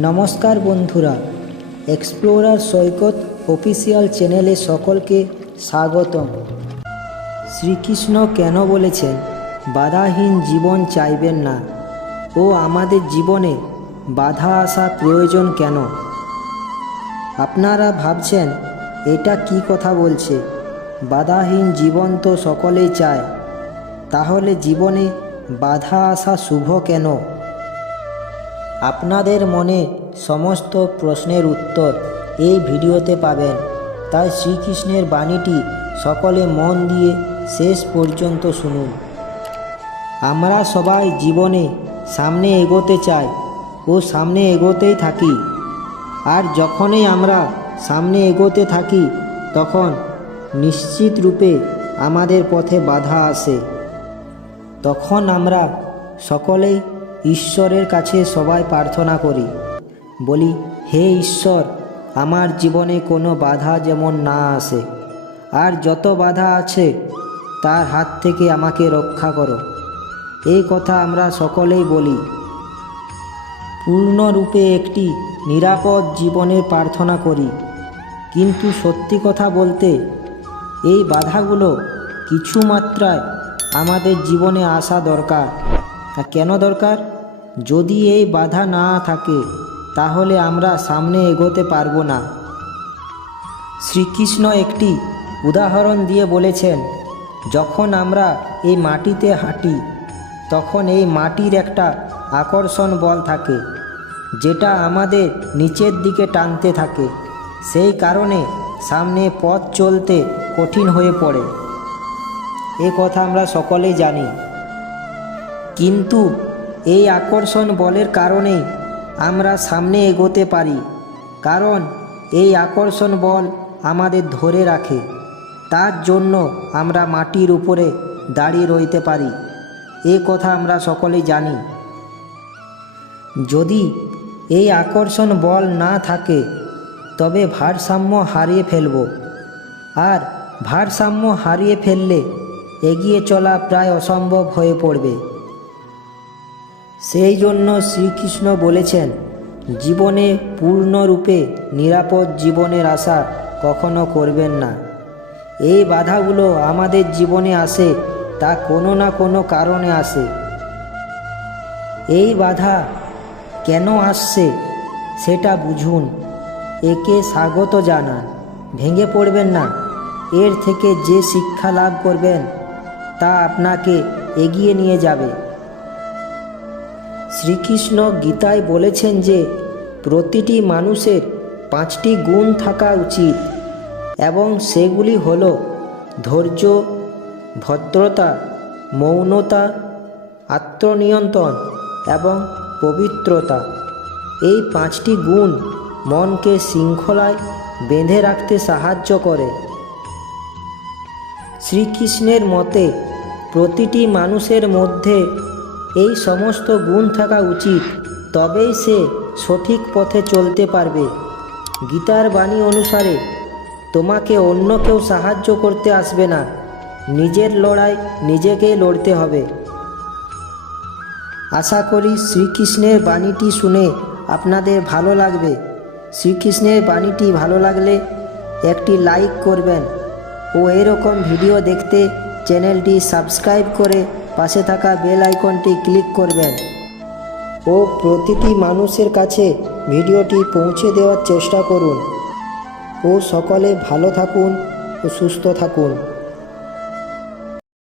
নমস্কার বন্ধুরা, এক্সপ্লোরার সৈকত অফিসিয়াল চ্যানেলে সকলকে স্বাগতম। শ্রীকৃষ্ণ কেন বলেছেন বাধাহীন জীবন চাইবেন না ও আমাদের জীবনে বাধা আসা প্রয়োজন কেন? আপনারা ভাবছেন এটা কি কথা বলছে, বাধাহীন জীবন তো সকলেই চায়, তাহলে জীবনে বাধা আসা শুভ কেন? আপনাদের মনে সমস্ত প্রশ্নের উত্তর এই ভিডিওতে পাবেন, তাই শ্রীকৃষ্ণের বাণীটি সকলে মন দিয়ে শেষ পর্যন্ত শুনুন। আমরা সবাই জীবনে সামনে এগোতে চাই ও সামনে এগোতেই থাকি, আর যখনই আমরা সামনে এগোতে থাকি তখন নিশ্চিত রূপে আমাদের পথে বাধা আসে। তখন আমরা সকলেই ঈশ্বরের কাছে সবাই প্রার্থনা করি, বলি, হে ঈশ্বর, আমার জীবনে কোনো বাধা যেমন না আসে, আর যত বাধা আছে তার হাত থেকে আমাকে রক্ষা করো। এই কথা আমরা সকলেই বলি। পূর্ণরূপে একটি নিরাপদ জীবনের প্রার্থনা করি, কিন্তু সত্যি কথা বলতে এই বাধাগুলো কিছু মাত্রায় আমাদের জীবনে আসা দরকার। কেন দরকার? যদি এই বাধা না থাকে তাহলে আমরা সামনে এগোতে পারবো না। শ্রীকৃষ্ণ একটি উদাহরণ দিয়ে বলেছেন, যখন আমরা এই মাটিতে হাঁটি তখন এই মাটির একটা আকর্ষণ বল থাকে যেটা আমাদের নিচের দিকে টানতে থাকে, সেই কারণে সামনে পথ চলতে কঠিন হয়ে পড়ে। এ কথা আমরা সকলেই জানি, কিন্তু এই আকর্ষণ বলের কারণেই আমরা সামনে এগোতে পারি, কারণ এই আকর্ষণ বল আমাদের ধরে রাখে। তার জন্য আমরা মাটির উপরে দাঁড়িয়ে রইতে পারি। এ কথা আমরা সকলেই জানি। যদি এই আকর্ষণ বল না থাকে তবে ভারসাম্য হারিয়ে ফেলব, আর ভারসাম্য হারিয়ে ফেললে এগিয়ে চলা প্রায় অসম্ভব হয়ে পড়বে। সেই জন্য শ্রীকৃষ্ণ বলেছেন, জীবনে পূর্ণরূপে নিরাপদ জীবনের আশা কখনো করবেন না। এই বাধাগুলো আমাদের জীবনে আসে, তা কোনো না কোনো কারণে আসে। এই বাধা কেন আসছে সেটা বুঝুন, একে স্বাগত জানান, ভেঙে পড়বেন না। এর থেকে যে শিক্ষা লাভ করবেন তা আপনাকে এগিয়ে নিয়ে যাবে। শ্রীকৃষ্ণ গীতায় বলেছেন যে প্রতিটি মানুষের 5টি গুণ থাকা উচিত, এবং সেগুলি হলো ধৈর্য, ভদ্রতা, মৌনতা, আত্মনিয়ন্ত্রণ এবং পবিত্রতা। এই 5টি গুণ মনকে শৃঙ্খলায় বেঁধে রাখতে সাহায্য করে। শ্রীকৃষ্ণের মতে প্রতিটি মানুষের মধ্যে এই সমস্ত গুণ থাকা উচিত, তবেই সে সঠিক পথে চলতে পারবে। গীতার বাণী অনুসারে তোমাকে অন্য কেউ সাহায্য করতে আসবে না, নিজের লড়াই নিজেকেই লড়তে হবে। আশা করি শ্রীকৃষ্ণের বাণীটি শুনে আপনাদের ভালো লাগবে। শ্রীকৃষ্ণের বাণীটি ভালো লাগলে একটি লাইক করবেন ও এরকম ভিডিও দেখতে চ্যানেলটি সাবস্ক্রাইব করে পাশে থাকা বেল আইকনটি ক্লিক করবেন ও প্রতিটি মানুষের কাছে ভিডিওটি পৌঁছে দেওয়ার চেষ্টা করুন। ও সকলে ভালো থাকুন ও সুস্থ থাকুন।